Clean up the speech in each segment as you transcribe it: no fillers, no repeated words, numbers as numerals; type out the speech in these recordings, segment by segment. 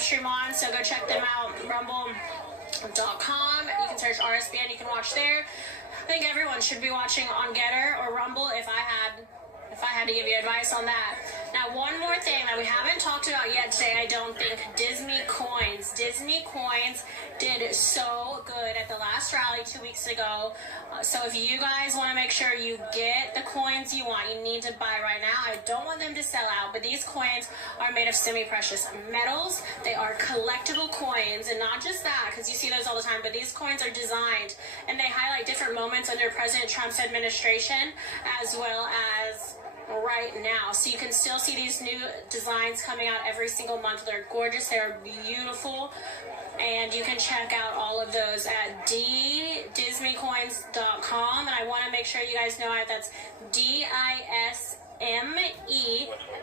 live stream on, so go check them out. Rumble.com. You can search RSBN. You can watch there. I think everyone should be watching on Getter or Rumble if I had to give you advice on that. Now, one more thing that we haven't talked about yet today, I don't think, Disney Coins. Disney Coins did so good at the last rally 2 weeks ago. So if you guys want to make sure you get the coins you want, you need to buy right now. I don't want them to sell out, but these coins are made of semi-precious metals. They are collectible coins, and not just that, because you see those all the time, but these coins are designed, and they highlight different moments under President Trump's administration, as well as right now. So you can still see these new designs coming out every single month. They're gorgeous. They're beautiful. And you can check out all of those at disneycoins.com. And I want to make sure you guys know that's DISME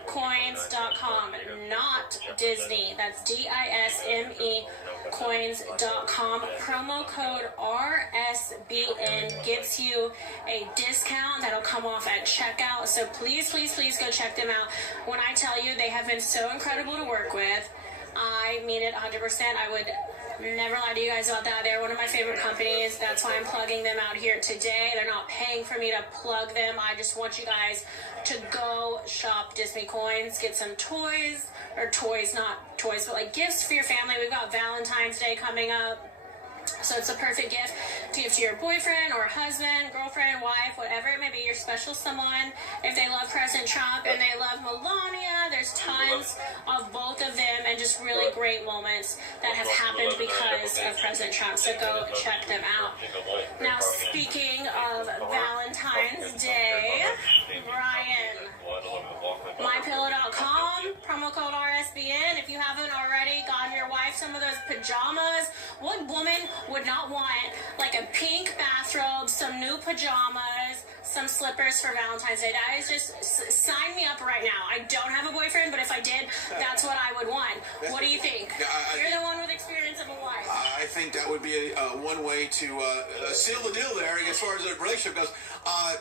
coins.com, not Disney. That's DISME coins.com. Promo code RSBN gets you a discount that'll come off at checkout. So please, please, please go check them out. When I tell you they have been so incredible to work with, I mean it 100%. I would never lie to you guys about that. They're one of my favorite companies. That's why I'm plugging them out here today. They're not paying for me to plug them. I just want you guys to go shop Disney Coins, get some toys, or toys, not toys, but like gifts for your family. We've got Valentine's Day coming up. So it's a perfect gift to give to your boyfriend or husband, girlfriend, wife, whatever it may be, your special someone. If they love President Trump and they love Melania, there's tons of both of them and just really great moments that have happened because of President Trump. So go check them out. Now, speaking of Valentine's Day, Ryan, MyPillow.com, promo code RSBN. If you haven't already gotten your wife some of those pajamas, what woman would not want like a pink bathrobe, some new pajamas, some slippers for Valentine's Day? That is just, sign me up right now. I don't have a boyfriend, but if I did, that's what I would want. What do you think? You're the one with experience of a wife. I think that would be one way to seal the deal there as far as the relationship goes.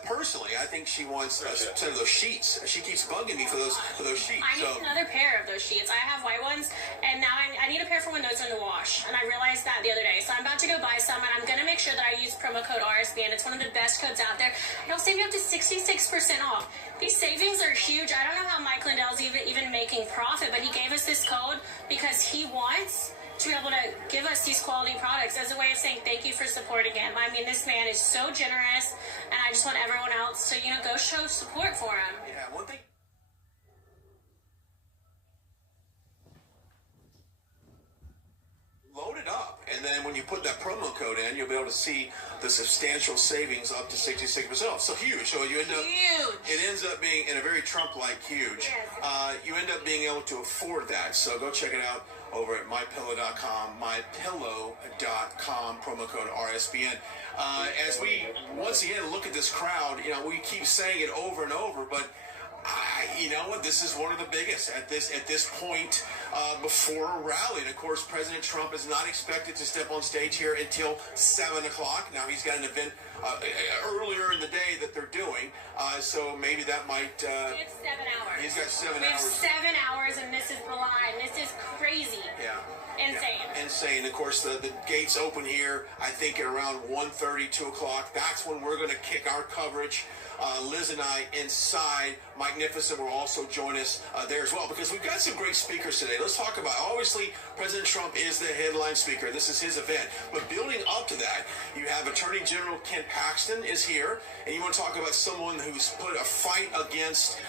Personally, I think she wants some of those sheets. She keeps bugging me for those sheets. I need another pair of those sheets. I have white ones, and now I need a pair for when those are in the wash. And I realized that the other day. So I'm about to go buy some, and I'm going to make sure that I use promo code RSBN. It's one of the best codes out there. It'll save you up to 66% off. These savings are huge. I don't know how Mike Lindell's even making profit, but he gave us this code because he wants to be able to give us these quality products as a way of saying thank you for supporting him. I mean, this man is so generous, and I just want everyone else to, go show support for him. Yeah, one thing. Load it up, and then when you put that promo code in, you'll be able to see the substantial savings up to 66% off. So huge. So you end up huge. It ends up being in a very Trump-like huge. Yes. You end up being able to afford that. So go check it out over at MyPillow.com, MyPillow.com, promo code RSBN. As we once again look at this crowd, we keep saying it over and over, but you know what? This is one of the biggest at this point before a rally. And of course, President Trump is not expected to step on stage here until 7 o'clock. Now he's got an event earlier in the day that they're doing, so maybe that might. It's 7 hours. He's got 7 hours. We have 7 hours, and this is the line. This is crazy. Yeah. Insane. Yeah. Insane. Of course, the gates open here, I think, at around 1:30, 2 o'clock. That's when we're going to kick our coverage. Liz and I inside. Magnificent will also join us there as well, because we've got some great speakers today. Let's talk about, obviously, President Trump is the headline speaker. This is his event. But building up to that, you have Attorney General Ken Paxton is here, and you want to talk about someone who's put a fight against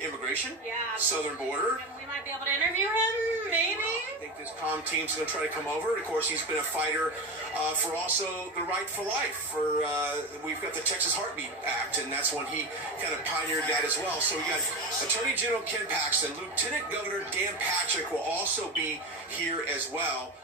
immigration, southern border. And we might be able to interview him, maybe. I think this comm team's going to try to come over. And of course, he's been a fighter for also the right for life. We've got the Texas Heartbeat Act, and that's when he kind of pioneered that as well. So we got Attorney General Ken Paxton. Lieutenant Governor Dan Patrick will also be here as well.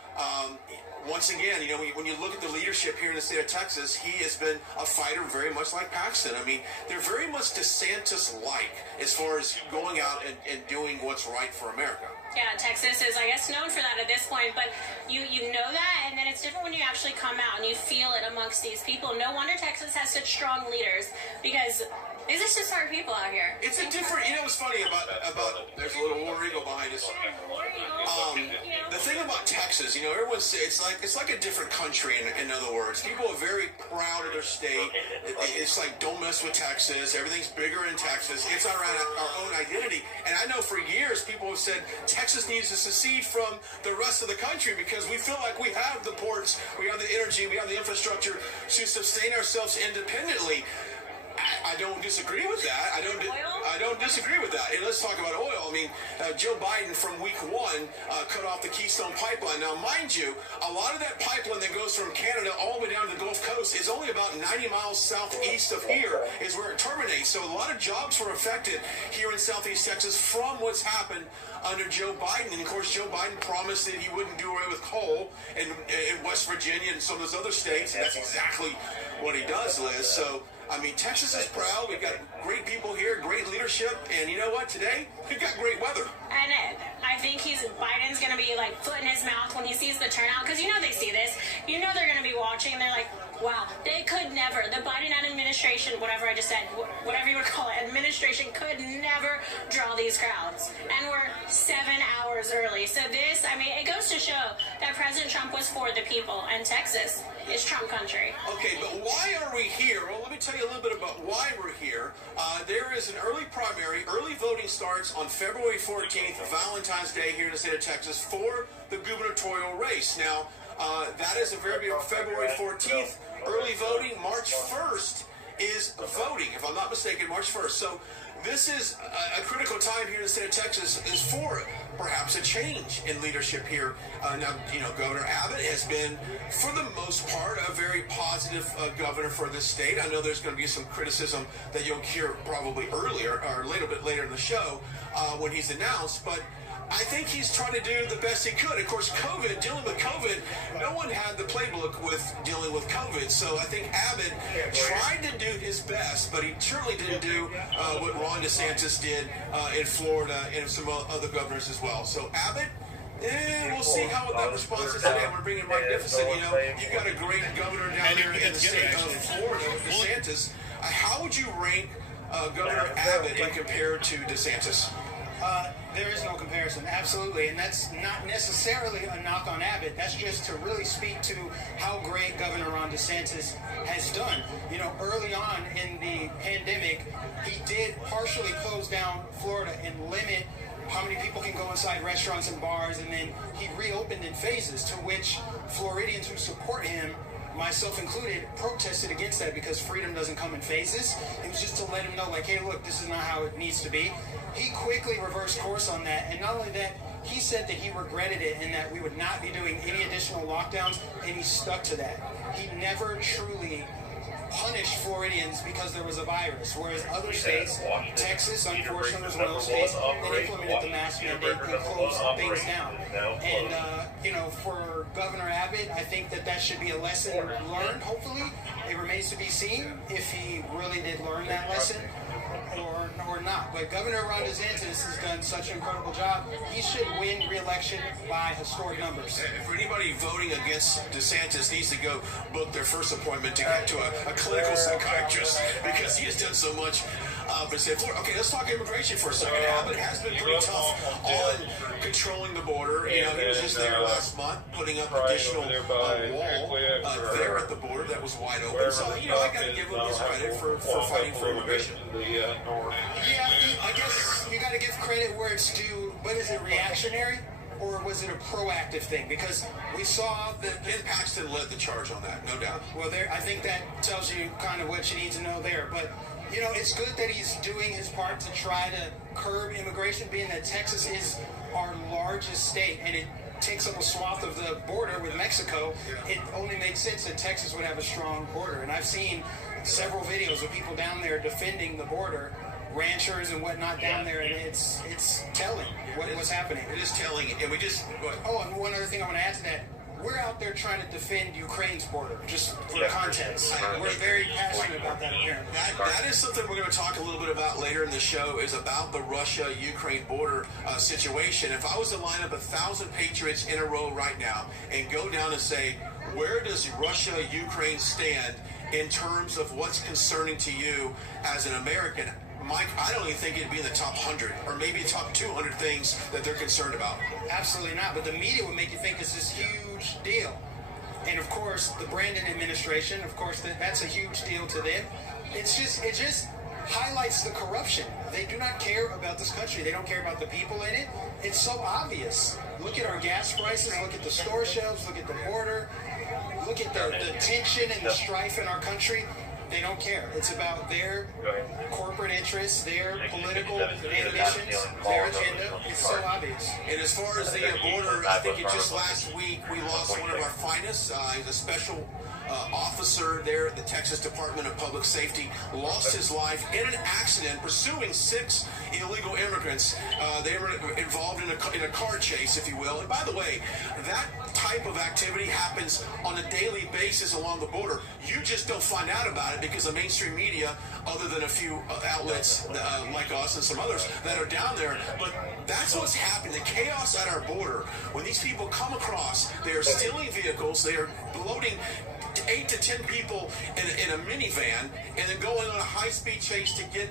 Once again, when you look at the leadership here in the state of Texas, he has been a fighter very much like Paxton. I mean, they're very much DeSantis-like as far as going out and doing what's right for America. Yeah, Texas is, I guess, known for that at this point, but you know that, and then it's different when you actually come out and you feel it amongst these people. No wonder Texas has such strong leaders, because these are just smart people out here. It's a different, what's funny about there's a little war eagle behind us. thing about Texas, everyone says it's like a different country. In other words, people are very proud of their state. It's like, don't mess with Texas. Everything's bigger in Texas. It's our own identity. And I know for years people have said Texas needs to secede from the rest of the country because we feel like we have the ports, we have the energy, we have the infrastructure to sustain ourselves independently. I don't disagree with that. I don't disagree with that. And let's talk about oil. I mean, Joe Biden from week one cut off the Keystone Pipeline. Now, mind you, a lot of that pipeline that goes from Canada all the way down to the Gulf Coast is only about 90 miles southeast of here is where it terminates. So a lot of jobs were affected here in Southeast Texas from what's happened under Joe Biden. And, of course, Joe Biden promised that he wouldn't do away with coal in West Virginia and some of those other states. And that's exactly what he does, Liz. So, I mean, Texas is proud. We've got great people here, great leadership, and you know what? Today, we've got great weather. And I think Biden's going to be like foot in his mouth when he sees the turnout, because they see this. They're going to be watching, and they're like, wow, they could never. The Biden administration, whatever I just said, whatever you would call it, administration could never draw these crowds. And we're 7 hours early. So this, it goes to show that President Trump was for the people, and Texas is Trump country. Okay, but why are we here? Well, let me tell you a little bit about why we're here. There is an early primary. Early voting starts on February 14th, Valentine's Day here in the state of Texas for the gubernatorial race. Now, that is a very big February 14th. Early voting, March 1st is voting, if I'm not mistaken, March 1st. So this is a critical time here in the state of Texas is for perhaps a change in leadership here. Now, Governor Abbott has been, for the most part, a very positive governor for this state. I know there's going to be some criticism that you'll hear probably earlier or a little bit later in the show when he's announced, but I think he's trying to do the best he could. Of course, dealing with COVID, no one had the playbook with dealing with COVID. So I think Abbott tried to do his best, but he certainly didn't do what Ron DeSantis did in Florida and some other governors as well. So Abbott, we'll see how that response is today. We're bringing Magnificent. You've got a great governor down there in the state of Florida, DeSantis. How would you rank Governor Abbott compared to DeSantis? There is no comparison, absolutely, and that's not necessarily a knock on Abbott. That's just to really speak to how great Governor Ron DeSantis has done. Early on in the pandemic, he did partially close down Florida and limit how many people can go inside restaurants and bars, and then he reopened in phases, to which Floridians who support him, myself included, protested against that because freedom doesn't come in phases. It was just to let him know, like, hey, look, this is not how it needs to be. He quickly reversed course on that, and not only that, he said that he regretted it and that we would not be doing any additional lockdowns, and he stuck to that. He never truly punished Floridians because there was a virus, whereas other states, Texas, unfortunately, was one of those states that implemented the mask mandate and closed things down. And, for Governor Abbott, I think that should be a lesson learned, hopefully. It remains to be seen if he really did learn that lesson or not. But Governor Ron DeSantis has done such an incredible job. He should win re-election by historic numbers. For anybody voting against DeSantis needs to go book their first appointment to get to a clinical psychiatrist because he has done so much. Okay, let's talk immigration for a second. Abbott has been pretty tough on controlling the border. He was just there last month, putting up additional wall there at the border that was wide open. So, I got to give him his credit for fighting for immigration. Yeah, I guess you got to give credit where it's due. But is it reactionary? Or was it a proactive thing? Because we saw that Ken Paxton led the charge on that, no doubt. Well, I think that tells you kind of what you need to know there. But, it's good that he's doing his part to try to curb immigration, being that Texas is our largest state, and it takes up a swath of the border with Mexico. It only makes sense that Texas would have a strong border. And I've seen several videos of people down there defending the border, ranchers and whatnot down there, and it's telling what's happening. It is telling, and we just... Oh, and one other thing I want to add to that. We're out there trying to defend Ukraine's border, just for context. We're very passionate about that, apparently. That is something we're going to talk a little bit about later in the show, is about the Russia-Ukraine border situation. If I was to line up 1,000 patriots in a row right now and go down and say, where does Russia-Ukraine stand in terms of what's concerning to you as an American? Mike, I don't even think it'd be in the top 100 or maybe top 200 things that they're concerned about. Absolutely not. But the media would make you think it's this huge deal. And of course, the Brandon administration, of course, that's a huge deal to them. It just highlights the corruption. They do not care about this country. They don't care about the people in it. It's so obvious. Look at our gas prices. Look at the store shelves. Look at the border. Look at the tension and the strife in our country. They don't care. It's about their corporate interests, their political ambitions, their agenda. It's so obvious. And as far as the border, I think just last week we lost one of our finest. He's a special officer there at the Texas Department of Public Safety, lost his life in an accident pursuing 6 illegal immigrants. They were involved in a car chase, if you will. And by the way, that type of activity happens on a daily basis along the border. You just don't find out about it because the mainstream media, other than a few outlets like us and some others that are down there, but that's what's happening. The chaos at our border, when these people come across, they are stealing vehicles, they are loading 8 to 10 people in a minivan and then going on a high-speed chase to get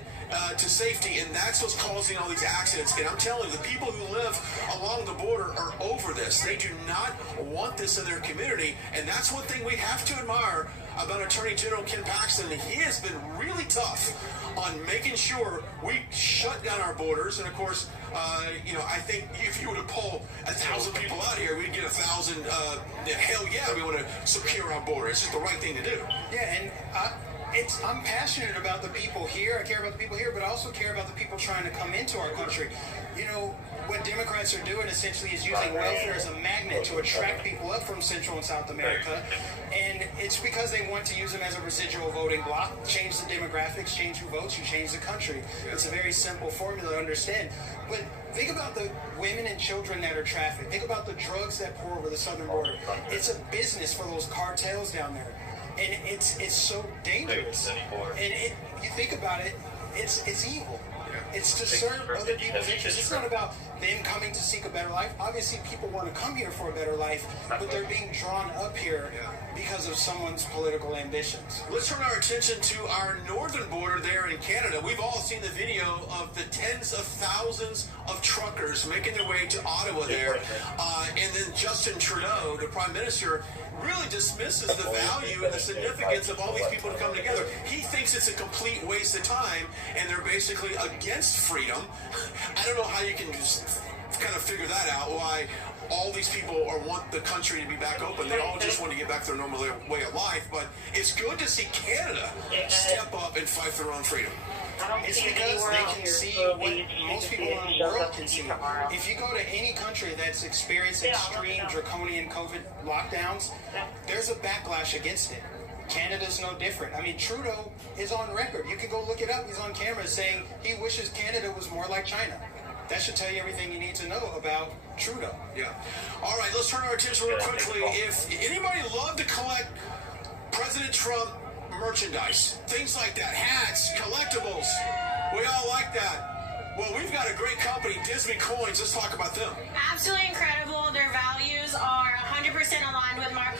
to safety, and that's what's causing all these accidents. And I'm telling you, the people who live along the border are over this. They do not want this in their community, and that's one thing we have to admire about Attorney General Ken Paxton. He has been really tough on making sure we shut down our borders. And of course, I think if you were to pull 1,000 people out here, we'd get 1,000. Hell yeah, we want to secure our border. It's just the right thing to do. Yeah, and I'm passionate about the people here. I care about the people here, but I also care about the people trying to come into our country. You know, what Democrats are doing essentially is using welfare as a magnet to attract people up from Central and South America. And it's because they want to use them as a residual voting bloc. Change the demographics, change who votes, you change the country. It's a very simple formula to understand. But think about the women and children that are trafficked. Think about the drugs that pour over the southern border. It's a business for those cartels down there. And it's so dangerous. And you think about it, it's evil. It's to serve other people's interests. It's not about them coming to seek a better life. Obviously, people want to come here for a better life, but they're being drawn up here because of someone's political ambitions. Let's turn our attention to our northern border there in Canada. We've all seen the video of the tens of thousands of truckers making their way to Ottawa there. And then Justin Trudeau, the Prime Minister, really dismisses the value and the significance of all these people to come together. He thinks it's a complete waste of time, and they're basically against freedom. I don't know how you can just kind of figure that out, why all these people want the country to be back open. They all just want to get back to their normal way of life. But it's good to see Canada step up and fight for their own freedom. It's because they can see what most people in the world can see. If you go to any country that's experienced extreme draconian COVID lockdowns, there's a backlash against it. Canada's no different. I mean, Trudeau is on record. You can go look it up. He's on camera saying he wishes Canada was more like China. That should tell you everything you need to know about Trudeau. Yeah. All right, let's turn our attention real quickly. If anybody loved to collect President Trump merchandise, things like that, hats, collectibles, we all like that. Well, we've got a great company, Disney Coins. Let's talk about them. Absolutely incredible. Their values are 100% aligned with my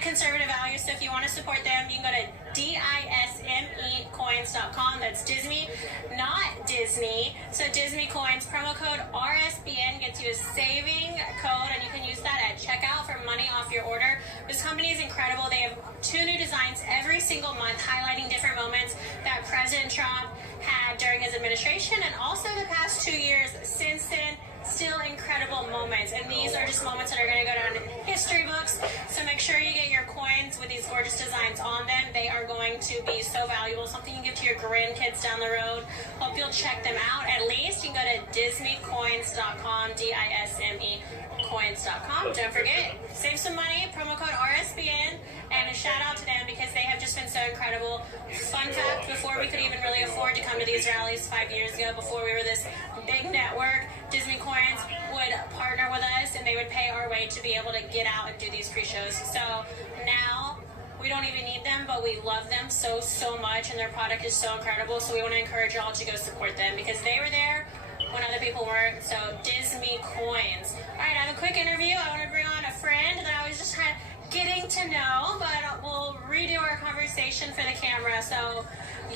conservative values. So if you want to support them, you can go to DISMEcoins.com. That's Disney, not Disney. So Disney Coins, promo code RSBN gets you a saving code, and you can use that at checkout for money off your order. This company is incredible. They have 2 new designs every single month highlighting different moments that President Trump had during his administration, and also the past 2 years since then. Still incredible moments, and these are just moments that are going to go down in history books. So make sure you get your coins with these gorgeous designs on them. They are going to be so valuable, something you give to your grandkids down the road. Hope you'll check them out. At least you can go to disneycoins.com, DISMEcoins.com. Don't forget, save some money, promo code RSBN, and a shout out to them because they have just been so incredible. Fun fact, before we could even really afford to come to these rallies 5 years ago, before we were this big network, Disney Coins would partner with us and they would pay our way to be able to get out and do these pre-shows. So now we don't even need them, but we love them so much, and their product is so incredible. So we want to encourage y'all to go support them because they were there when other people weren't. So Disney Coins. All right, I have a quick interview. I want to bring on a friend that I was just kind of getting to know, but we'll redo our conversation for the camera. So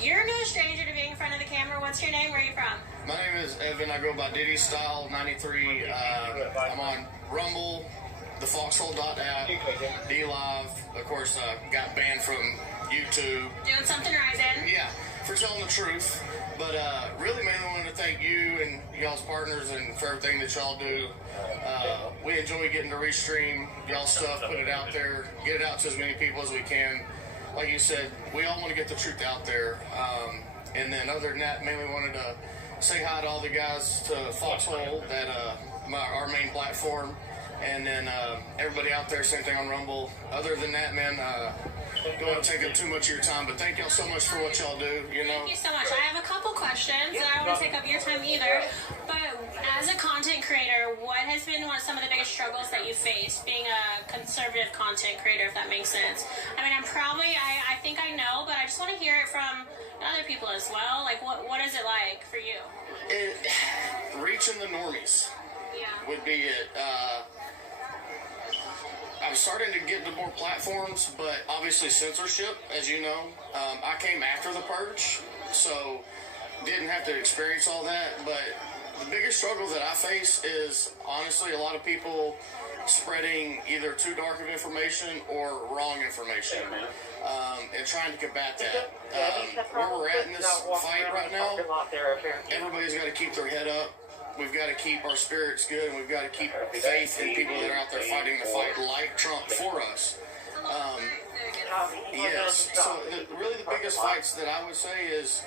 you're no stranger to being in front of the camera. What's your name? Where are you from? My name is Evan. I go by Diddy Style 93. I'm on Rumble, the Foxhole.app, D-Live. Of course, got banned from YouTube. Doing something right then. Yeah, for telling the truth. But really mainly wanted to thank you and y'all's partners and for everything that y'all do. We enjoy getting to restream y'all's stuff, put it out there, get it out to as many people as we can. Like you said, we all want to get the truth out there. And then other than that, mainly wanted to say hi to all the guys to Foxhole, that our main platform. And then everybody out there, same thing on Rumble. Other than that, man, don't want to take up too much of your time, but thank y'all so much for what y'all do. Thank you so much. I have a couple questions, and I don't want to take up your time either. But as a content creator, what has been some of the biggest struggles that you faced being a conservative content creator, if that makes sense? I mean, I think I know, but I just want to hear it from other people as well. Like, what is it like for you? Reaching the normies would be it. I'm starting to get to more platforms, but obviously censorship, as you know. I came after the purge, so didn't have to experience all that. But the biggest struggle that I face is, honestly, a lot of people spreading either too dark of information or wrong information, and trying to combat that. Where we're at in this fight right now, everybody's got to keep their head up. We've got to keep our spirits good, and we've got to keep faith in people that are out there fighting the fight like Trump for us. Yes, so really the biggest fights that I would say is,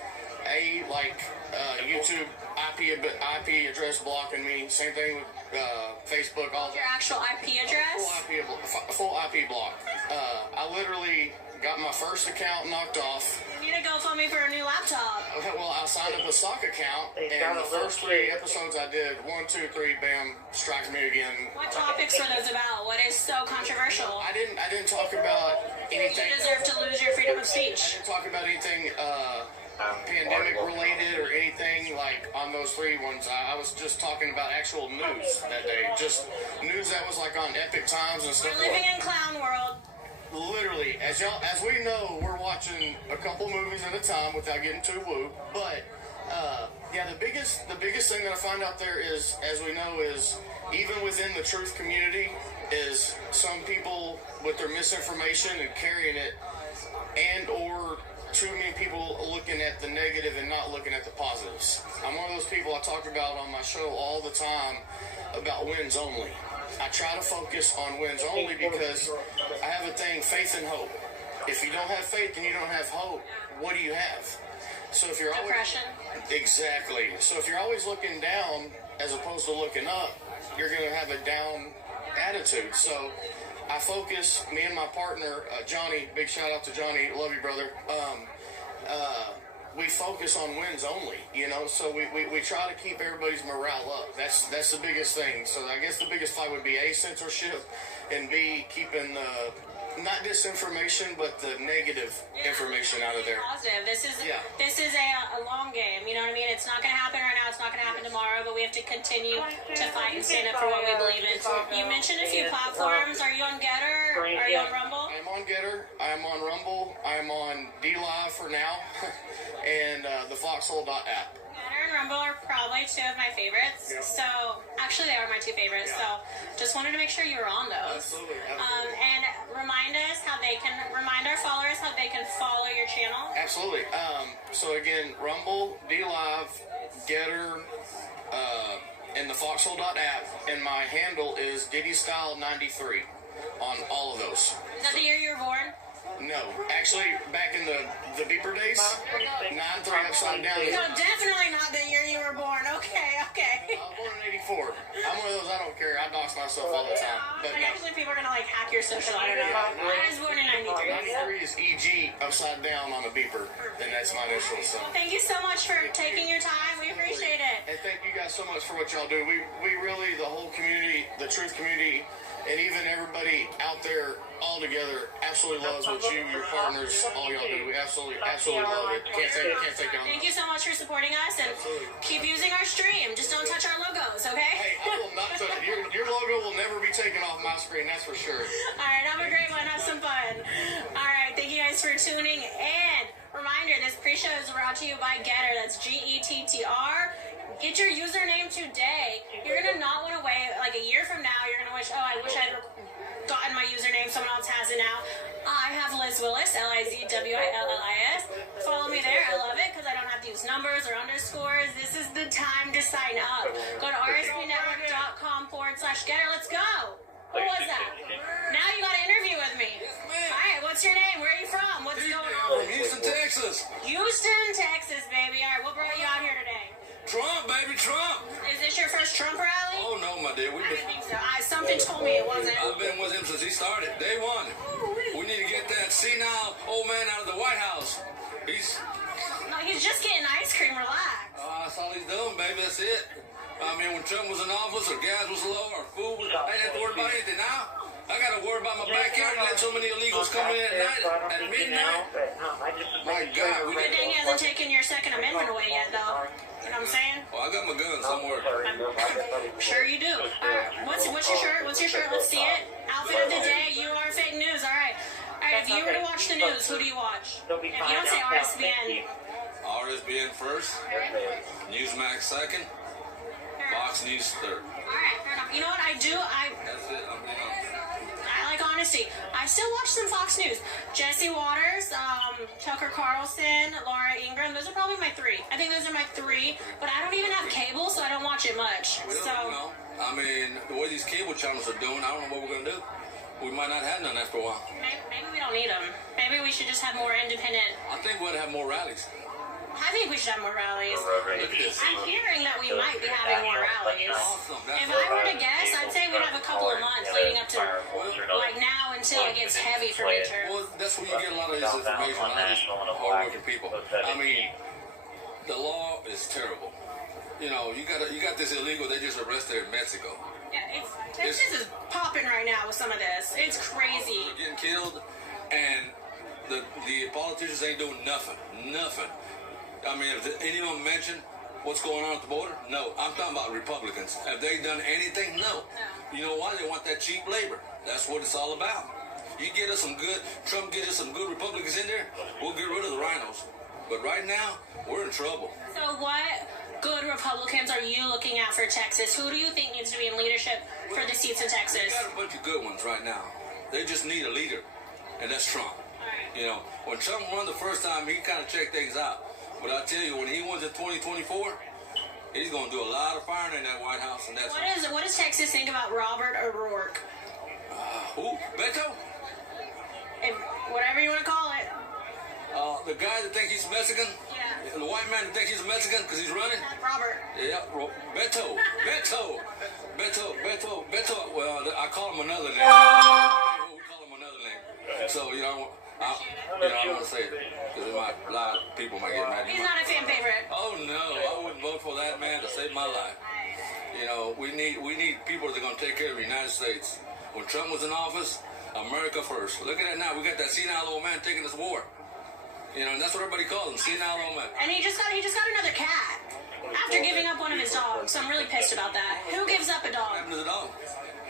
YouTube IP address blocking me. Same thing with Facebook. Your actual IP address? Full IP block. I literally got my first account knocked off. You need to go fund me for a new laptop. Okay, well, I signed up a stock account, and the first 3 episodes I did, 1, 2, 3, bam, strikes me again. What topics were those about? What is so controversial? I didn't talk about anything. You deserve to lose your freedom of speech. I didn't talk about anything pandemic related or anything like on those 3 ones. I was just talking about actual news that day. Just news that was like on Epic Times and stuff. We're living in clown world. Literally, as we know, we're watching a couple movies at a time without getting too woo. But the biggest thing that I find out there is, as we know, is even within the truth community, is some people with their misinformation and carrying it, and or too many people looking at the negative and not looking at the positives. I'm one of those people I talk about on my show all the time about wins only. I try to focus on wins only because I have a thing, faith and hope. If you don't have faith and you don't have hope, what do you have? So if you're Depression. Exactly. So if you're always looking down as opposed to looking up, you're going to have a down attitude. So I focus, me and my partner, Johnny, big shout out to Johnny, love you, brother. We focus on wins only, so we try to keep everybody's morale up. That's the biggest thing. So I guess the biggest fight would be A, censorship, and B, keeping not disinformation, but the negative information out of there. Positive. This is a long game. You know what I mean? It's not going to happen right now. It's not going to happen tomorrow. But we have to continue to fight and stand up for what we believe in. You mentioned a few platforms. Are you on Getter? Are you on Rumble? I'm on Getter. I'm on Rumble. I'm on D-Live for now, and the Foxhole.app. Getter and Rumble are probably 2 of my favorites. Yep. So, actually, they are my 2 favorites. Yeah. So, just wanted to make sure you were on those. Absolutely. And remind our followers how they can follow your channel. Absolutely. So again, Rumble, D-Live, Getter, and the Foxhole.app, and my handle is DiddyStyle93 on all of those. Is that the year you were born? No, actually, back in the beeper days, 9-3 upside down. No, definitely not the year you were born. Okay. I was born in 84. I'm one of those, I don't care. I dox myself all the time. But no. Actually, people are going to hack your social. I don't know. I was born in 93. 93 is EG upside down on a beeper, and that's my initial. So. Well, thank you so much for taking your time. We appreciate it. And thank you guys so much for what y'all do. We really, the whole community, the truth community, and even everybody out there all together absolutely loves what you, your partners, all y'all do. We absolutely love it. Can't take it on. Thank you so much for supporting us, and keep using our stream. Just don't touch our logos, okay? Hey, I will not touch it. Your logo will never be taken off my screen, that's for sure. All right, have a great one. Have some fun. All right, thank you guys for tuning in. Reminder, this pre-show is brought to you by Getter. That's Gettr. Get your username today. You're going to not want to wait. Like a year from now, you're going to wish, oh, I wish I'd gotten my username. Someone else has it now. I have Liz Willis, LizWillis. Follow me there. I love it because I don't have to use numbers or underscores. This is the time to sign up. Go to rscnetwork.com/Getter. Let's go. Who was that? Now you got an interview with me. All right, what's your name? Where are you from? What's going on? From Houston, Texas. Houston, Texas, baby. All right, what brought you out here today? Trump, baby, Trump. Is this your first Trump rally? Oh, no, my dear. I didn't think so. Something told me it wasn't. I've been with him since he started. Day one. We need to get that senile old man out of the White House. No, he's just getting ice cream. Relax. That's all he's doing, baby. That's it. I mean, when Trump was in office, or gas was low, or food was, I didn't have to worry about anything. Now, I got to worry about my backyard. You let so many illegals come in at night, at midnight. My God. Good thing he hasn't taken your Second Amendment away yet, though. You know what I'm saying? Oh, I got my gun somewhere. I'm sure you do. All right, what's your shirt? What's your shirt? Let's see it. Outfit of the day. You are fake news. All right. All right. If you were to watch the news, who do you watch? If you don't say RSBN. RSBN first. Newsmax second. Fox News third. All right. Fair enough. You know what I do? That's it. I'm being honest. I like honesty. I still watch some Fox News. Jesse Waters, Tucker Carlson, Laura Ingraham. Those are probably my three. I think those are my three. But I don't even have cable, so I don't watch it much. Well, so, you know, I mean, the way these cable channels are doing, I don't know what we're going to do. We might not have none after a while. maybe we don't need them. Maybe we should just have more independent. I think we'll have more rallies. I think we should have more rallies. Look at this. I'm hearing that we might be having more rallies. Awesome. If I were to guess, I'd say we'd have a couple of months leading up to, like now until it gets heavy for nature. Well, that's where you get a lot of this information, a lot of these hard-working people. I mean, the law is terrible. You know, you got this illegal they just arrested in Mexico. Yeah, Texas is popping right now with some of this. It's crazy. They're getting killed, and the politicians ain't doing nothing. Nothing. I mean, if anyone mentioned what's going on at the border? No. I'm talking about Republicans. Have they done anything? No. You know why? They want that cheap labor. That's what it's all about. You get us some good, Trump get us some good Republicans in there, we'll get rid of the rhinos. But right now, we're in trouble. So what good Republicans are you looking at for Texas? Who do you think needs to be in leadership for the seats in Texas? We got a bunch of good ones right now. They just need a leader, and that's Trump. Right. You know, when Trump won the first time, he kind of checked things out. But I tell you, when he wins in 2024, he's going to do a lot of firing in that White House. And that's what does Texas think about Robert O'Rourke? Who? Beto? Whatever you want to call it. The guy that thinks he's Mexican? Yeah. The white man that thinks he's Mexican because he's running? Robert. Yeah, Beto. Well, I call him another name. We call him another name. So, you know, I don't want to say it because a lot of people might get mad at me. He's not a fan favorite. Oh, no. I wouldn't vote for that man to save my life. You know, we need people that are going to take care of the United States. When Trump was in office, America first. Look at that now. We got that senile old man taking this war. You know, and that's what everybody calls him, senile old man. And he just got another cat after giving up one of his dogs. So I'm really pissed about that. Who gives up a dog? What happened to the dog?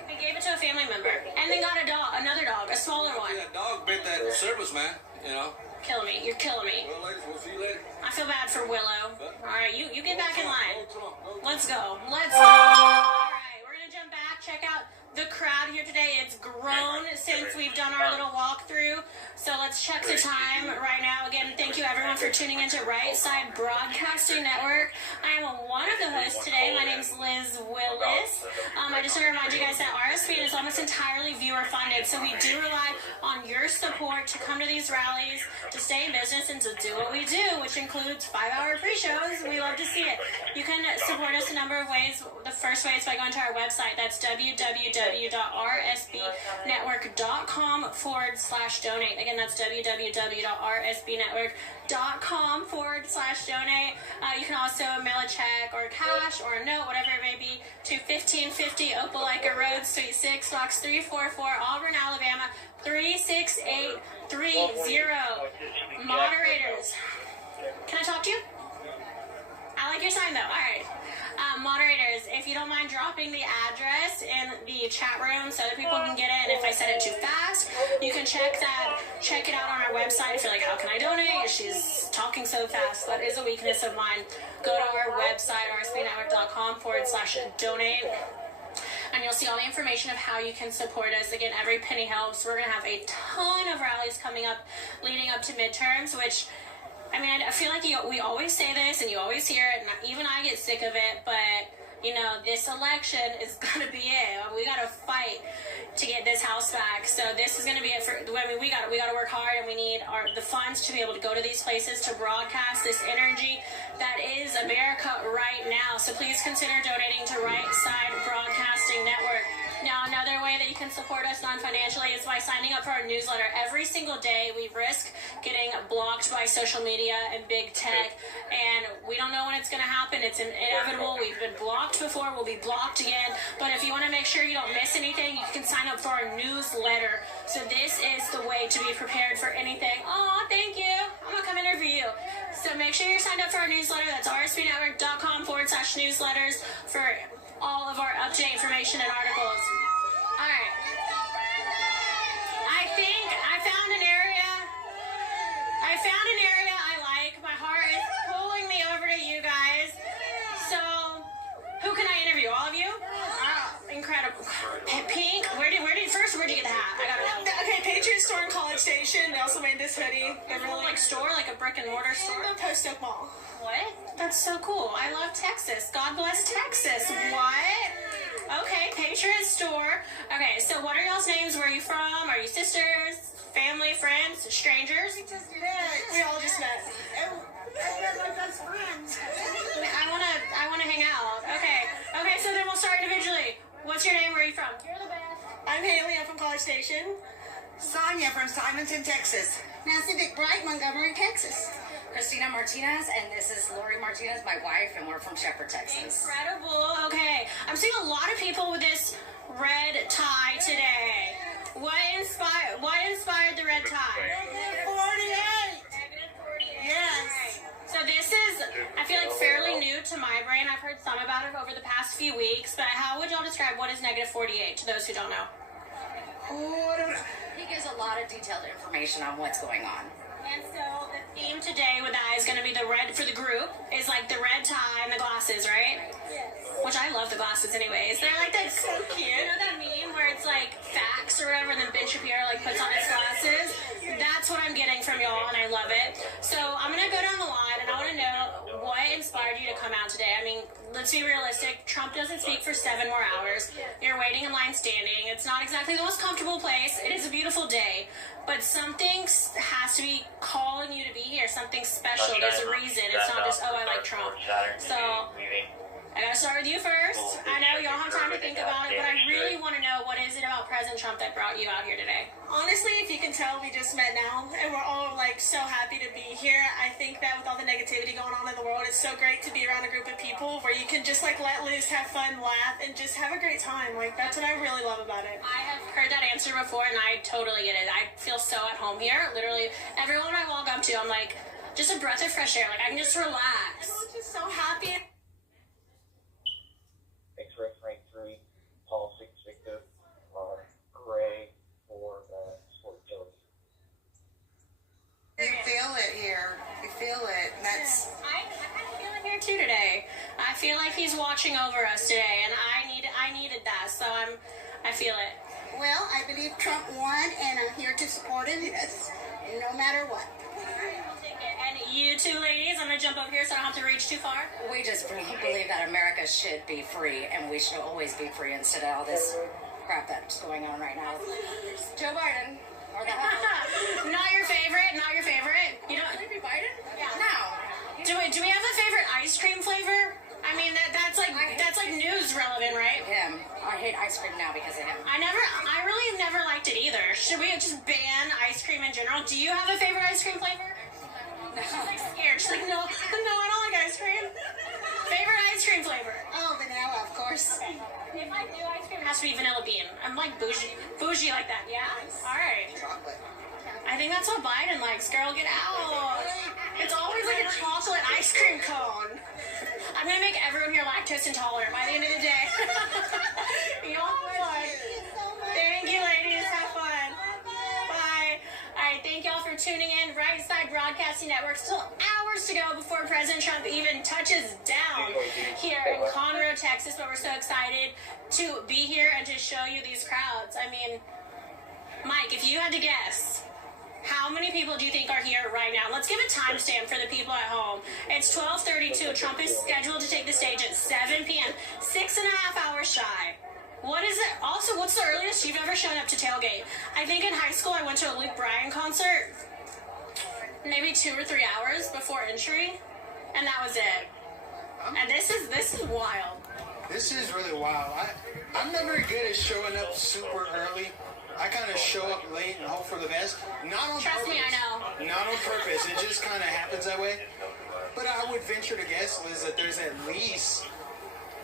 He gave it to a family member, and then got another dog, a smaller one. Yeah, that dog bit that serviceman. You know. Killing me. You're killing me. Well, ladies, we'll see you later. I feel bad for Willow. All right, you get back in line. Let's go. All right, we're gonna jump back. Check out the crowd here today. It's grown since we've done our little walkthrough. So let's check the time right now. Again, thank you everyone for tuning into Right Side Broadcasting Network. I am one of the hosts today. My name's Liz Willis. I just want to remind you guys that RSBN is almost entirely viewer funded. So we do rely on your support to come to these rallies, to stay in business, and to do what we do, which includes 5-hour pre-shows. We love to see it. You can support us a number of ways. The first way is by going to our website. That's www.onscenetvnews.com. www.rsbnetwork.com/donate. Again, that's www.rsbnetwork.com/donate. You can also mail a check or cash or a note, whatever it may be, to 1550 Opelika Road, Suite 6, Box 344, Auburn, Alabama, 36830. Moderators, can I talk to you? I like your sign though. All right. Moderators, if you don't mind dropping the address in the chat room so that people can get it. And if I said it too fast, you can check it out on our website. If you're like, how can I donate? She's talking so fast. That is a weakness of mine. Go to our website, rsbnetwork.com/donate. And you'll see all the information of how you can support us. Again, every penny helps. We're going to have a ton of rallies coming up leading up to midterms, which, I mean, I feel like we always say this and you always hear it, and even I get sick of it, but, you know, this election is going to be it. We got to fight to get this house back. So this is going to be it for, I mean, we got to work hard, and we need the funds to be able to go to these places to broadcast this energy that is America right now. So please consider donating to Right Side Broadcasting Network. Now, another way that you can support us non-financially is by signing up for our newsletter. Every single day, we risk getting blocked by social media and big tech, and we don't know when it's going to happen. It's inevitable. We've been blocked before. We'll be blocked again. But if you want to make sure you don't miss anything, you can sign up for our newsletter. So this is the way to be prepared for anything. Oh, thank you. I'm going to come interview you. So make sure you're signed up for our newsletter. That's rsbnetwork.com/newsletters for all of our update information and articles. All right. I think I found an area I like. My heart is pulling me over to you guys. So, who can I interview? All of you? Incredible. Pink, where'd you get the hat? I gotta know. Okay, Patriot Store in College Station. They also made this hoodie. They're really like store, like a brick and mortar store. In the Post Oak Mall. What? That's so cool. I love Texas. God bless Texas. What? Okay, Patriot Store. Okay, so what are y'all's names? Where are you from? Are you sisters? Family? Friends? Strangers? We just met. We all just met. They're my best friends. I wanna hang out. Okay, so then we'll start individually. What's your name? Where are you from? You're the best. I'm Haley. I'm from College Station. Sonia from Simonton, Texas. Nancy McBride, Montgomery, Texas. Christina Martinez, and this is Lori Martinez, my wife, and we're from Shepherd, Texas. Incredible. Okay, I'm seeing a lot of people with this red tie today. What inspired the red tie? -48. Yes. So this is, I feel like, fairly new to my brain. I've heard some about it over the past few weeks, but how would y'all describe what is -48 to those who don't know? He gives a lot of detailed information on what's going on. And so the theme today with that is going to be the red for the group is like the red tie and the glasses, right? Yes. Which I love the glasses anyways. They're like that so cute. You know that meme where it's like facts or whatever, and then Ben Shapiro like puts on his glasses? That's what I'm getting from y'all, and I love it. So I'm going to go down the line, and I want to know what inspired you to come out today. I mean, let's be realistic. Trump doesn't speak for 7 more hours. You're waiting in line standing. It's not exactly the most comfortable place. It is a beautiful day. But something has to be calling you to be here. Something special. There's a reason. It's not just, oh, I like Trump. So I gotta start with you first. I know y'all have time to think about it, but I really want to know, what is it about President Trump that brought you out here today? Honestly, if you can tell, we just met now, and we're all like so happy to be here. I think that with all the negativity going on in the world, it's so great to be around a group of people where you can just like let loose, have fun, laugh, and just have a great time. Like, that's what I really love about it. I have heard that answer before, and I totally get it. I feel so at home here. Literally, everyone I walk up to, I'm like, just a breath of fresh air. Like, I can just relax. I'm just so happy. X-ray Frank 3, Paul 6 Victor, Gray for Joey. You feel it here. You feel it. That's. I kind of feel it here too today. I feel like he's watching over us today, and I needed that, so I feel it. Well, I believe Trump won, and I'm here to support him. Yes, no matter what. And you two ladies, I'm gonna jump up here so I don't have to reach too far. We just believe that America should be free, and we should always be free instead of all this crap that's going on right now. Joe Biden. Or the Not your favorite. You don't. Maybe Biden? Yeah. No. Do we have a favorite ice cream flavor? I mean, that's like news relevant, right? Him. I hate ice cream now because of him. I really never liked it either. Should we just ban ice cream in general? Do you have a favorite ice cream flavor? She's like scared. She's like, no, I don't like ice cream. Favorite ice cream flavor? Oh, vanilla, of course. If I do ice cream, it has to be vanilla bean. I'm like bougie like that. Yeah. All right. I think that's what Biden likes. Girl, get out. It's always like a chocolate ice cream cone. I'm gonna make everyone here lactose intolerant by the end of the day. Y'all have fun. Thank you, ladies. Have fun. Bye. All right, thank y'all for tuning in. Right Side Broadcasting Network. Still hours to go before President Trump even touches down here in Conroe, Texas. But we're so excited to be here and to show you these crowds. I mean, Mike, if you had to guess, how many people do you think are here right now? Let's give a timestamp for the people at home. It's 12:32. Trump is scheduled to take the stage at 7 p.m. 6.5 hours shy. What is it? Also, what's the earliest you've ever shown up to tailgate? I think in high school I went to a Luke Bryan concert. Maybe 2 or 3 hours before entry. And that was it. And this is wild. This is really wild. I'm not very good at showing up super early. I kind of show up late and hope for the best. Not on Trust purpose. me, I know. Not on purpose. It just kind of happens that way. But I would venture to guess, Liz, that there's at least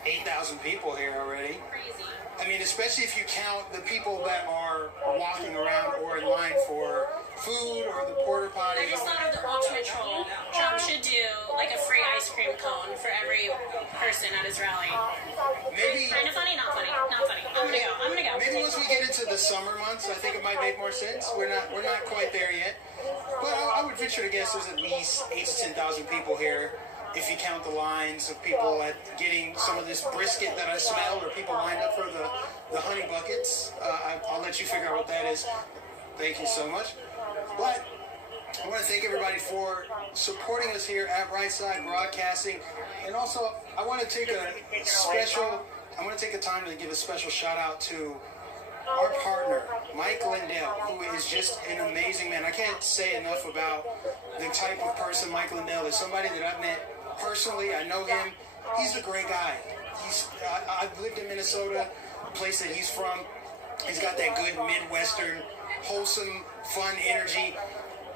8,000 people here already. Crazy. I mean, especially if you count the people that are walking around or in line for food or the porta potty. I just thought of the ultimate troll. Trump should do like a free ice cream cone for every person at his rally. Maybe Kind of funny, not funny, not funny. I'm gonna go. maybe once we get into the summer months, I think it might make more sense. We're not quite there yet. But I would venture to guess there's at least 8,000 to 10,000 people here. If you count the lines of people getting some of this brisket that I smell, or people lined up for the honey buckets, I'll let you figure out what that is. Thank you so much. But I want to thank everybody for supporting us here at Right Side Broadcasting, and also I want to take a time to give a special shout out to our partner, Mike Lindell, who is just an amazing man. I can't say enough about the type of person Mike Lindell is. Somebody that I've met personally. I know him. He's a great guy. I've lived in Minnesota, a place that he's from. He's got that good Midwestern, wholesome, fun energy.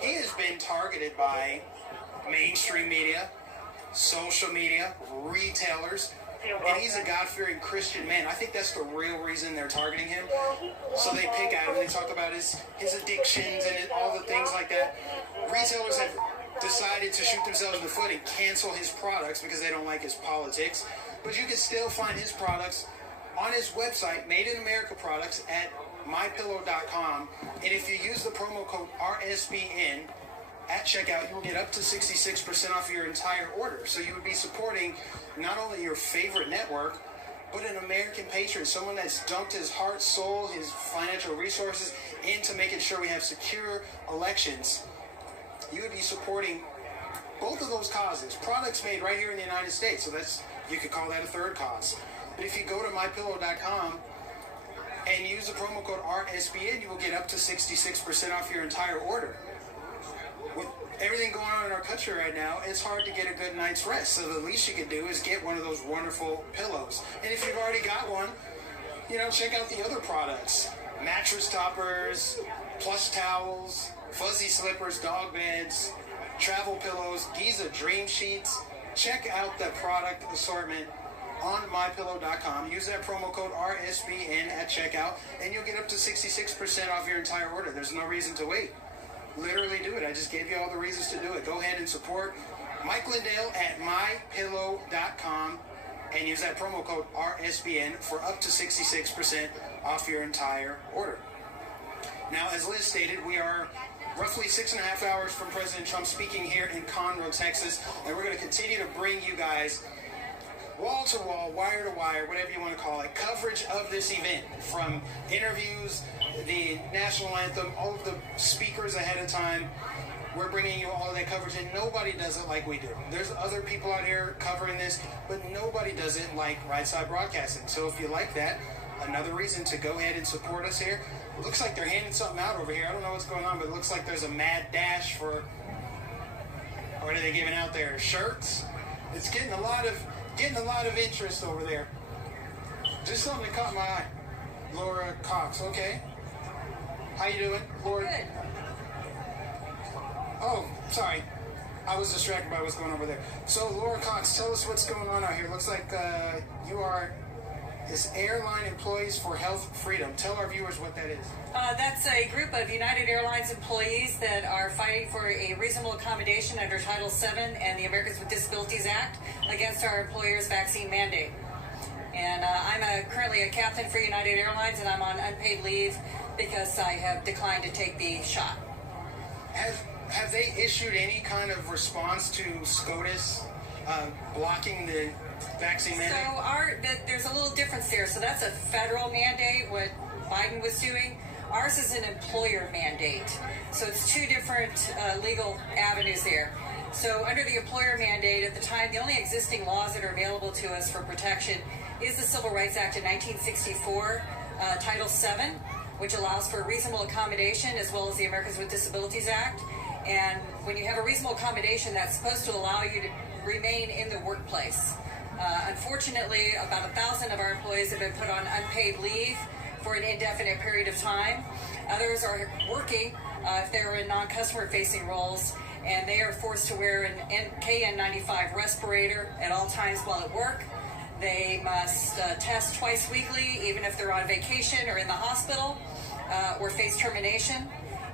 He has been targeted by mainstream media, social media, retailers, and he's a God-fearing Christian man. I think that's the real reason they're targeting him. So they pick at him, they talk about his addictions and all the things like that. Retailers have decided to shoot themselves in the foot and cancel his products because they don't like his politics. But you can still find his products on his website, Made in America products, at MyPillow.com. And if you use the promo code RSBN at checkout, you will get up to 66% off your entire order. So you would be supporting not only your favorite network, but an American patriot, someone that's dumped his heart, soul, his financial resources into making sure we have secure elections. You would be supporting both of those causes, products made right here in the United States. So you could call that a third cause. But if you go to MyPillow.com and use the promo code RSBN, you will get up to 66% off your entire order. With everything going on in our country right now, it's hard to get a good night's rest. So the least you can do is get one of those wonderful pillows. And if you've already got one, check out the other products. Mattress toppers, plush towels, fuzzy slippers, dog beds, travel pillows, Giza dream sheets. Check out the product assortment on MyPillow.com. Use that promo code RSBN at checkout, and you'll get up to 66% off your entire order. There's no reason to wait. Literally do it. I just gave you all the reasons to do it. Go ahead and support Mike Lindell at MyPillow.com and use that promo code RSBN for up to 66% off your entire order. Now, as Liz stated, we are roughly 6.5 hours from President Trump speaking here in Conroe, Texas, and we're going to continue to bring you guys wall-to-wall, wire-to-wire, whatever you want to call it, coverage of this event, from interviews, the national anthem, all of the speakers ahead of time. We're bringing you all of that coverage, and nobody does it like we do. There's other people out here covering this, but nobody does it like Right Side Broadcasting. So if you like that, another reason to go ahead and support us here. It looks like they're handing something out over here. I don't know what's going on, but it looks like there's a mad dash for, what are they giving out there? Shirts? It's getting a lot of getting a lot of interest over there. Just something that caught my eye. Laura Cox, okay. How you doing, Laura? Good. Oh, sorry. I was distracted by what's going on over there. So, Laura Cox, tell us what's going on out here. Looks like you are this Airline Employees for Health Freedom. Tell our viewers what that is. That's a group of United Airlines employees that are fighting for a reasonable accommodation under Title VII and the Americans with Disabilities Act against our employers' vaccine mandate. And I'm currently a captain for United Airlines, and I'm on unpaid leave because I have declined to take the shot. Have they issued any kind of response to SCOTUS blocking the vaccine mandate? So there's a little difference there. So that's a federal mandate, what Biden was doing. Ours is an employer mandate. So it's two different legal avenues there. So under the employer mandate, at the time, the only existing laws that are available to us for protection is the Civil Rights Act of 1964, Title VII, which allows for reasonable accommodation, as well as the Americans with Disabilities Act. And when you have a reasonable accommodation, that's supposed to allow you to remain in the workplace. Unfortunately, about 1,000 of our employees have been put on unpaid leave for an indefinite period of time. Others are working if they're in non-customer facing roles, and they are forced to wear an KN95 respirator at all times while at work. They must test twice weekly, even if they're on vacation or in the hospital, or face termination.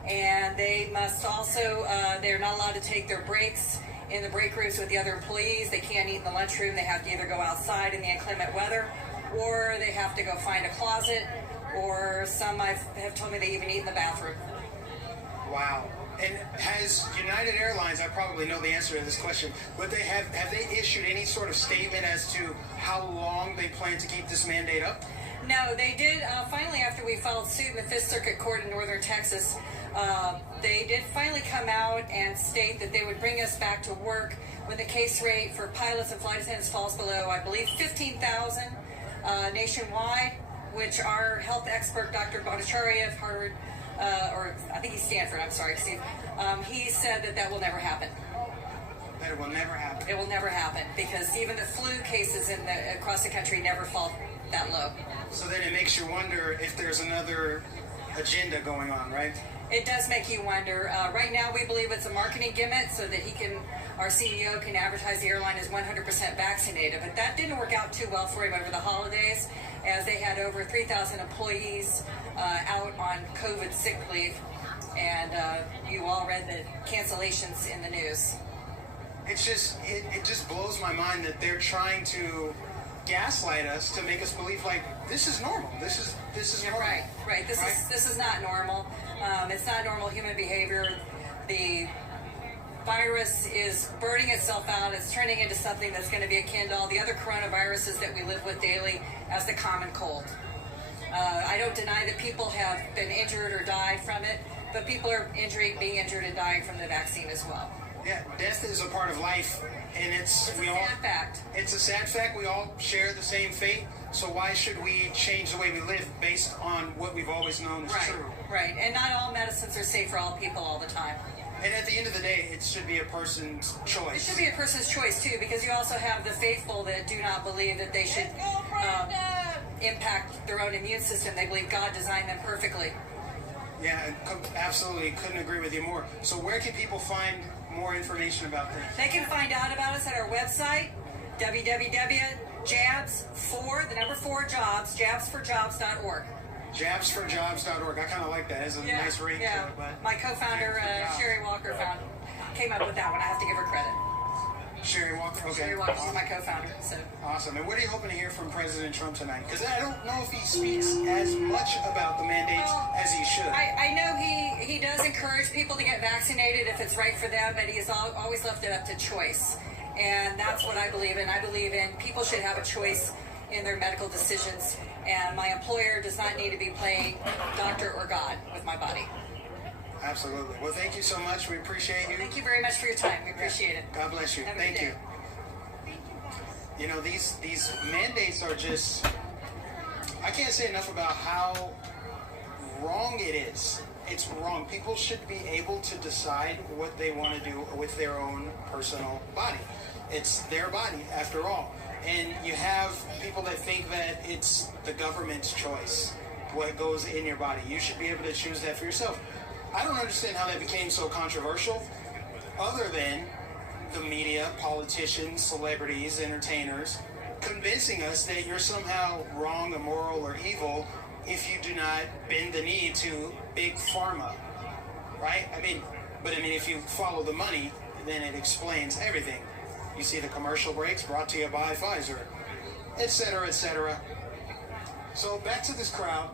And they must also, they're not allowed to take their breaks in the break rooms with the other employees. They can't eat in the lunchroom. They have to either go outside in the inclement weather, or they have to go find a closet, or some have told me they even eat in the bathroom. Wow. And has United Airlines, I probably know the answer to this question, but have they issued any sort of statement as to how long they plan to keep this mandate up? No, they did, finally, after we filed suit in the Fifth Circuit Court in Northern Texas, they did finally come out and state that they would bring us back to work when the case rate for pilots and flight attendants falls below, I believe, 15,000 nationwide, which our health expert, Dr. Bhattacharya of Harvard, or I think he's Stanford, I'm sorry, Steve, he said that will never happen. That it will never happen? It will never happen, because even the flu cases across the country never fall that low. So then it makes you wonder if there's another agenda going on, right? It does make you wonder. Right now, we believe it's a marketing gimmick so that our CEO can advertise the airline as 100% vaccinated. But that didn't work out too well for him over the holidays, as they had over 3,000 employees out on COVID sick leave. And you all read the cancellations in the news. It just blows my mind that they're trying to gaslight us to make us believe like this is normal. This is normal. Right. This is not normal. It's not normal human behavior. The virus is burning itself out. It's turning into something that's going to be akin to all the other coronaviruses that we live with daily as the common cold. I don't deny that people have been injured or died from it, but people are being injured and dying from the vaccine as well. Yeah, death is a part of life, and it's a sad fact. It's a sad fact. We all share the same fate. So why should we change the way we live based on what we've always known is true? Right. And not all medicines are safe for all people all the time. And at the end of the day, it should be a person's choice. It should be a person's choice too, because you also have the faithful that do not believe that they should impact their own immune system. They believe God designed them perfectly. Yeah, absolutely. Couldn't agree with you more. So where can people find more information about this? They can find out about us at our website, jabsforjobs.org. Jabsforjobs.org. I kind of like that. It has a nice ring to it. But my co-founder, Sherry Walker, came up with that one. I have to give her credit. Sherry Walker, okay. Sherry Walker is my co-founder. So. Awesome. And what are you hoping to hear from President Trump tonight? Because I don't know if he speaks as much about the mandates as he should. I know he does encourage people to get vaccinated if it's right for them, but he's always left it up to choice. And that's what I believe in. I believe in people should have a choice in their medical decisions, and my employer does not need to be playing doctor or God with my body. Absolutely. Well, thank you so much. We appreciate you. Thank you very much for your time. We appreciate it. God bless you. Thank you. You know, these mandates are just, I can't say enough about how wrong it is. It's wrong. People should be able to decide what they want to do with their own personal body. It's their body, after all. And you have people that think that it's the government's choice what goes in your body. You should be able to choose that for yourself. I don't understand how that became so controversial, other than the media, politicians, celebrities, entertainers, convincing us that you're somehow wrong, immoral, or evil if you do not bend the knee to big pharma, right? But if you follow the money, then it explains everything. You see the commercial breaks brought to you by Pfizer, etc., etc. So back to this crowd.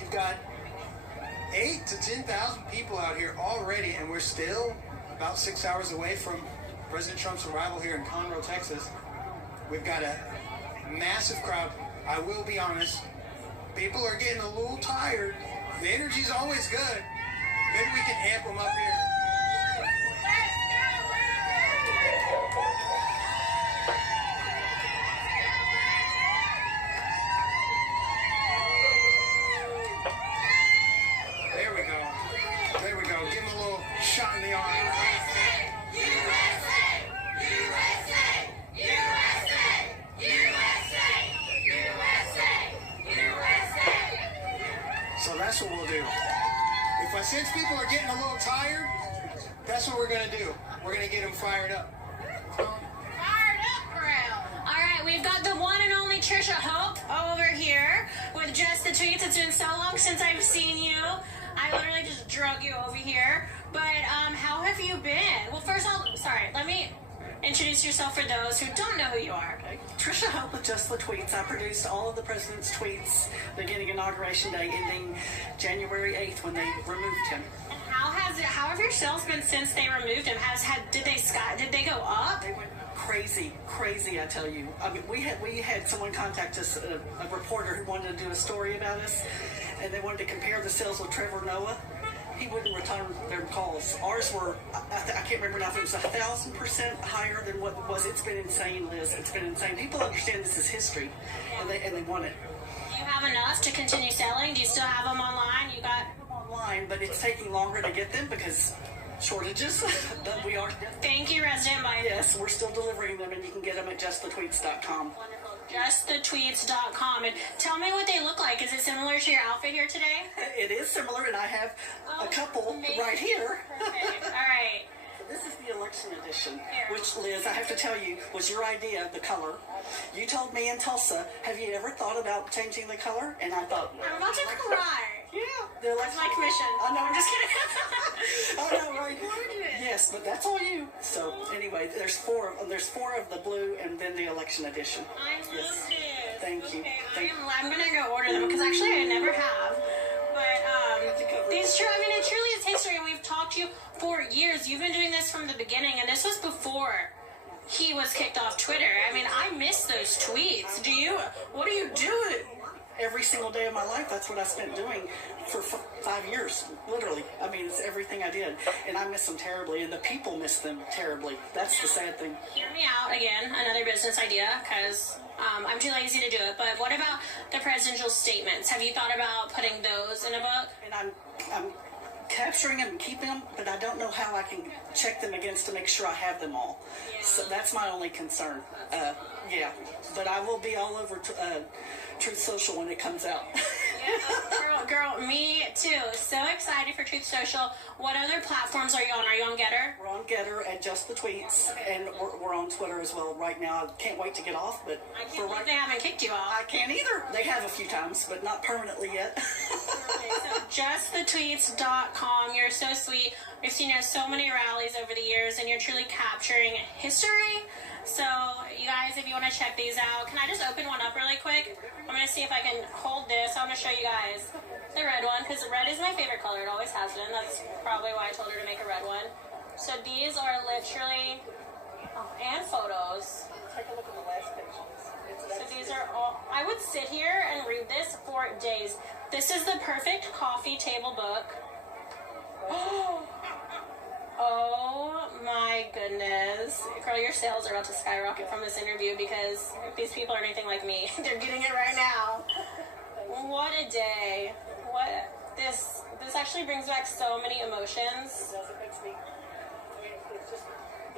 You've got 8,000 to 10,000 people out here already, and we're still about 6 hours away from President Trump's arrival here in Conroe, Texas. We've got a massive crowd. I will be honest, people are getting a little tired. The energy's always good. Maybe we can amp them up here. There we go. There we go. Give them a little shot in the arm. So that's what we'll do. If I sense people are getting a little tired, that's what we're going to do. We're going to get them fired up. Fired up, crowd. All right, we've got the one and only Trisha Hope over here with Just the Tweets. It's been so long since I've seen you. I literally just drug you over here. But how have you been? Well, first let me introduce yourself for those who don't know who you are. Trisha Hope with Just the Tweets. I produced all of the president's tweets beginning Inauguration Day, ending January 8th when they removed him. And how have your sales been since they removed him? Did they go up? They went crazy, I tell you. We had someone contact us, a reporter who wanted to do a story about us, and they wanted to compare the sales with Trevor Noah. He wouldn't return their calls. Ours were, I can't remember now if it was 1,000% higher than what it was. It's been insane, Liz. It's been insane. People understand this is history, and they want it. Do you have enough to continue selling? Do you still have them online? You got online, but it's taking longer to get them because shortages. But we are. Thank you, Resident Biden. Yes, we're still delivering them, and you can get them at justthetweets.com. Wonderful. Justthetweets.com. And tell me what they look like. Is it similar to your outfit here today? It is similar, and I have a couple right here. Perfect. All right. This is the election edition, which, Liz, I have to tell you, was your idea, the color. You told me in Tulsa, have you ever thought about changing the color? And I thought, I'm about to cry. Yeah. That's my commission. I know, I'm just kidding. I know, right? Yes, but that's all you. So, anyway, there's four of the blue and then the election edition. I love this. Thank you. Okay, I'm going to go order them because actually I never have. But it truly is history, and we've talked to you for years. You've been doing this from the beginning, and this was before he was kicked off Twitter. I miss those tweets. What do you do? Every single day of my life, that's what I spent doing for 5 years, literally. It's everything I did, and I miss them terribly, and the people miss them terribly. That's the sad thing. Hear me out again, another business idea, because I'm too lazy to do it, but what about the presidential statements? Have you thought about putting those in a book? And I'm capturing them and keeping them, but I don't know how I can check them against to make sure I have them all. Yeah. So that's my only concern. Yeah, but I will be all over Truth Social when it comes out. Yeah, girl, me too. So excited for Truth Social. What other platforms are you on? Are you on Getter? We're on Getter at Just the Tweets, and we're on Twitter as well right now. I can't wait to get off, but I can't believe they haven't kicked you off. I can't either. They have a few times, but not permanently yet. Okay, so justthetweets.com. You're so sweet. We've seen you at so many rallies over the years, and you're truly capturing history. So, you guys, if you want to check these out, can I just open one up really quick? I'm going to see if I can hold this. I'm going to show you guys the red one, because red is my favorite color. It always has been. That's probably why I told her to make a red one. So these are literally, and photos. Take a look at the last pictures. So these are all, I would sit here and read this for days. This is the perfect coffee table book. Oh my goodness. Girl, your sales are about to skyrocket from this interview because if these people are anything like me, they're getting it right now. What a day. This actually brings back so many emotions. It makes me,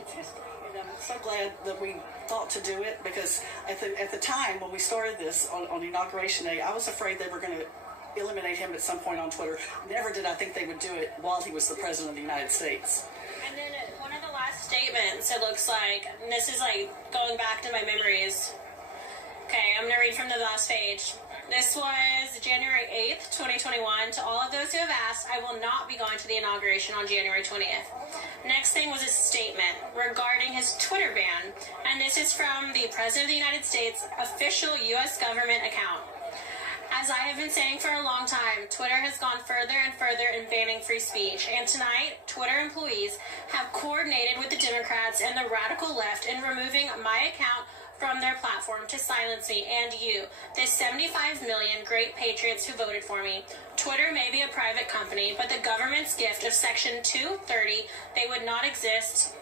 It's history. And I'm so glad that we thought to do it, because at the time when we started this on Inauguration Day, I was afraid they were going to eliminate him at some point on Twitter. Never did I think they would do it while he was the President of the United States. And then one of the last statements, it looks like, and this is like going back to my memories. Okay, I'm going to read from the last page. This was January 8th, 2021. To all of those who have asked, I will not be going to the inauguration on January 20th. Next thing was a statement regarding his Twitter ban, and this is from the President of the United States official U.S. government account. As I have been saying for a long time, Twitter has gone further and further in banning free speech, and tonight, Twitter employees have coordinated with the Democrats and the radical left in removing my account from their platform to silence me and you, the 75 million great patriots who voted for me. Twitter may be a private company, but the government's gift of Section 230, they would not exist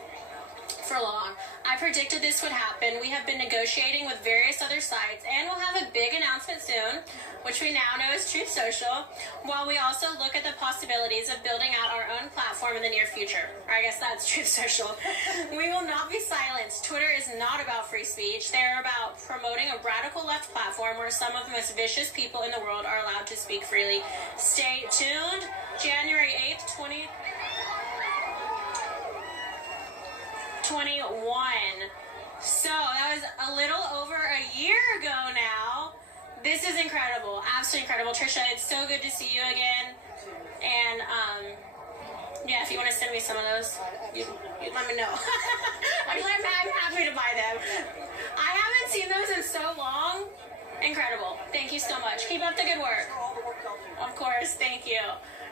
for long. I predicted this would happen. We have been negotiating with various other sites, and we'll have a big announcement soon, which we now know as Truth Social, while we also look at the possibilities of building out our own platform in the near future. I guess that's Truth Social. We will not be silenced. Twitter is not about free speech. They're about promoting a radical left platform where some of the most vicious people in the world are allowed to speak freely. Stay tuned. January 8th, 2021. So that was a little over a year ago now. This is incredible, absolutely incredible. Trisha, it's so good to see you again. And yeah, if you want to send me some of those, you let me know. I'm happy to buy them. I haven't seen those in so long. Incredible. Thank you so much. Keep up the good work. Of course, thank you.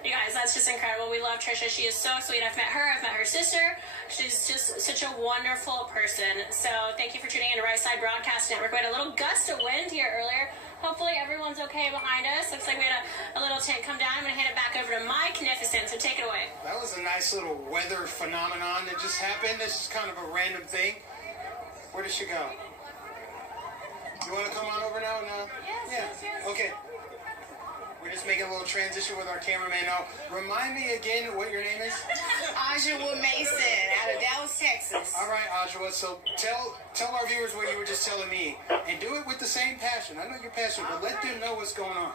You guys, that's just incredible. We love Trisha. She is so sweet. I've met her sister. She's just such a wonderful person. So thank you for tuning in to Right Side Broadcast Network. We had a little gust of wind here earlier. Hopefully everyone's okay behind us. Looks like we had a little tent come down. I'm going to hand it back over to Magnificent, so take it away. That was a nice little weather phenomenon that just happened. This is kind of a random thing. Where did she go? You want to come on over now? No? Yes. Okay. We're just making a little transition with our cameraman now. Remind me again what your name is? Ajua Mason out of Dallas, Texas. All right, Ajua. So tell our viewers what you were just telling me, and do it with the same passion. I know you're passionate, but let them know what's going on.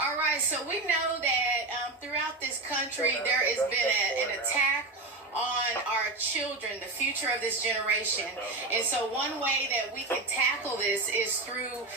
All right. So we know that throughout this country there has been an attack on our children, the future of this generation. And so one way that we can tackle this is through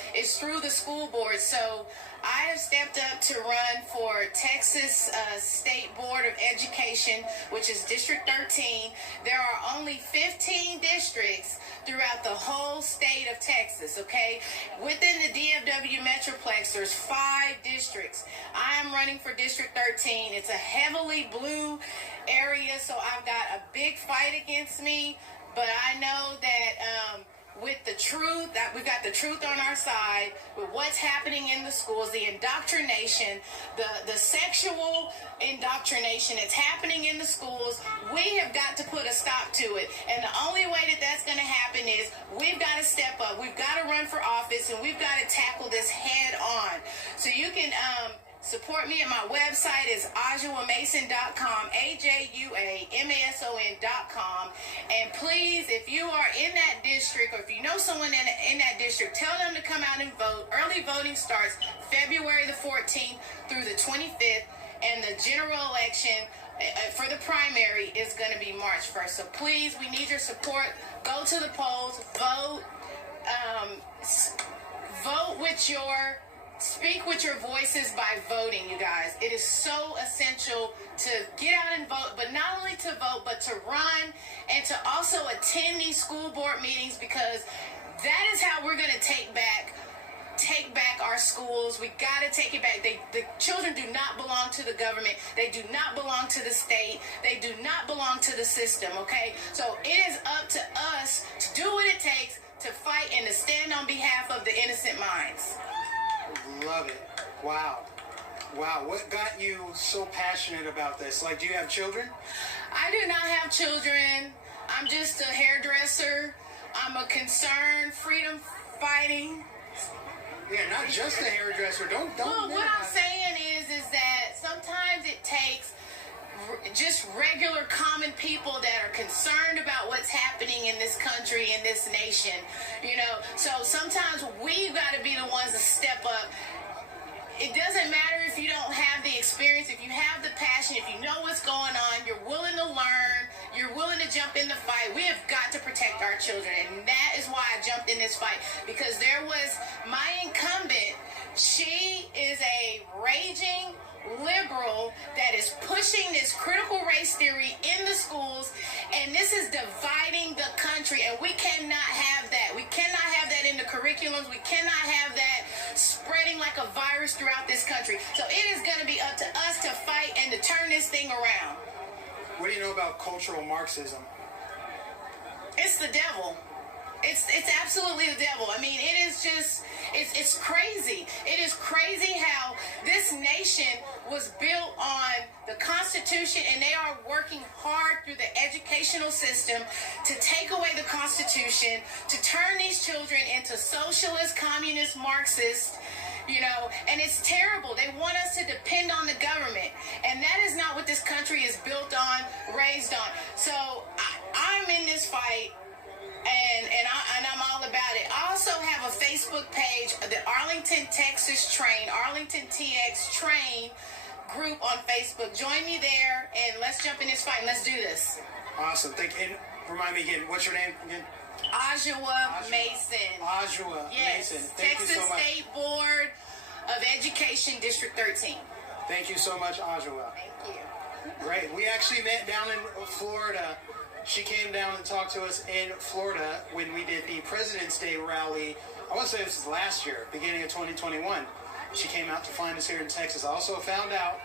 the school board. So I have stepped up to run for Texas State Board of Education, which is District 13. There are only 15 districts throughout the whole state of Texas, okay? Within the DFW Metroplex, there's 5 districts. I am running for District 13. It's a heavily blue area, so I've got a big fight against me, but I know that with the truth, that we've got the truth on our side, with what's happening in the schools, the indoctrination, the sexual indoctrination that's happening in the schools, we have got to put a stop to it. And the only way that that's going to happen is we've got to step up. We've got to run for office, and we've got to tackle this head on. So you can support me at my website is ajuamason.com, AJUAMASON.com. And please, if you are in that district, or if you know someone in that district, tell them to come out and vote. Early voting starts February the 14th through the 25th, and the general election for the primary is going to be March 1st. So please, we need your support. Go to the polls, vote, vote with your... Speak with your voices by voting, you guys. It is so essential to get out and vote, but not only to vote, but to run and to also attend these school board meetings, because that is how we're going to take back our schools. We got to take it back. The children do not belong to the government. They do not belong to the state. They do not belong to the system, okay? So it is up to us to do what it takes to fight and to stand on behalf of the innocent minds. Love it. Wow. What got you so passionate about this? Like, do you have children? I do not have children. I'm just a hairdresser. I'm a concerned freedom fighting. Yeah, not just a hairdresser. Don't. Well, what I'm saying is that sometimes it takes just regular common people that are concerned about what's happening in this country, in this nation, you know. So sometimes we've got to be the ones to step up. It doesn't matter if you don't have the experience, if you have the passion, if you know what's going on, you're willing to learn, you're willing to jump in the fight. We have got to protect our children, and that is why I jumped in this fight, because there was my incumbent. She is a raging liberal that is pushing this critical race theory in the schools, and this is dividing the country, and we cannot have that. We cannot have that in the curriculums. We cannot have that spreading like a virus throughout this country. So it is going to be up to us to fight and to turn this thing around. What do you know about cultural Marxism? It's the devil. It's absolutely the devil. I mean, it is just, it's crazy. It is crazy how this nation was built on the Constitution, and they are working hard through the educational system to take away the Constitution, to turn these children into socialist, communist, Marxist, you know, and it's terrible. They want us to depend on the government, and that is not what this country is built on, raised on. So I'm in this fight. And I'm all about it. I also have a Facebook page, the Arlington, Texas Train, Arlington TX Train group on Facebook. Join me there, and let's jump in this fight, and let's do this. Awesome. Thank you. And remind me again, what's your name again? Ajua Mason. Ajua yes. Mason. Thank Texas you so much. State Board of Education, District 13. Thank you so much, Ajua. Thank you. Great. We actually met down in Florida. She came down and talked to us in Florida when we did the President's Day rally. I want to say this was last year, beginning of 2021. She came out to find us here in Texas. I also found out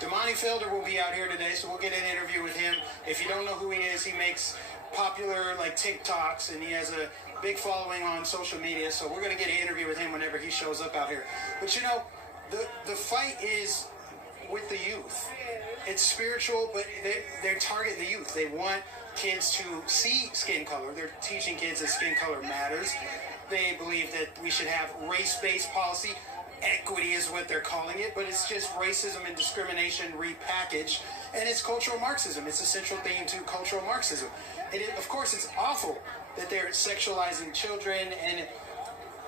Damani Felder will be out here today, so we'll get an interview with him. If you don't know who he is, he makes popular like TikToks, and he has a big following on social media. So we're going to get an interview with him whenever he shows up out here. But you know, the fight is with the youth. It's spiritual, but they target the youth. They want kids to see skin color. They're teaching kids that skin color matters. They believe that we should have race-based policy. Equity is what they're calling it, but it's just racism and discrimination repackaged, and it's cultural Marxism. It's a central theme to cultural Marxism. And of course, it's awful that they're sexualizing children and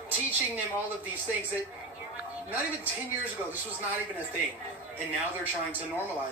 teaching them all of these things that not even 10 years ago, this was not even a thing. And now they're trying to normalize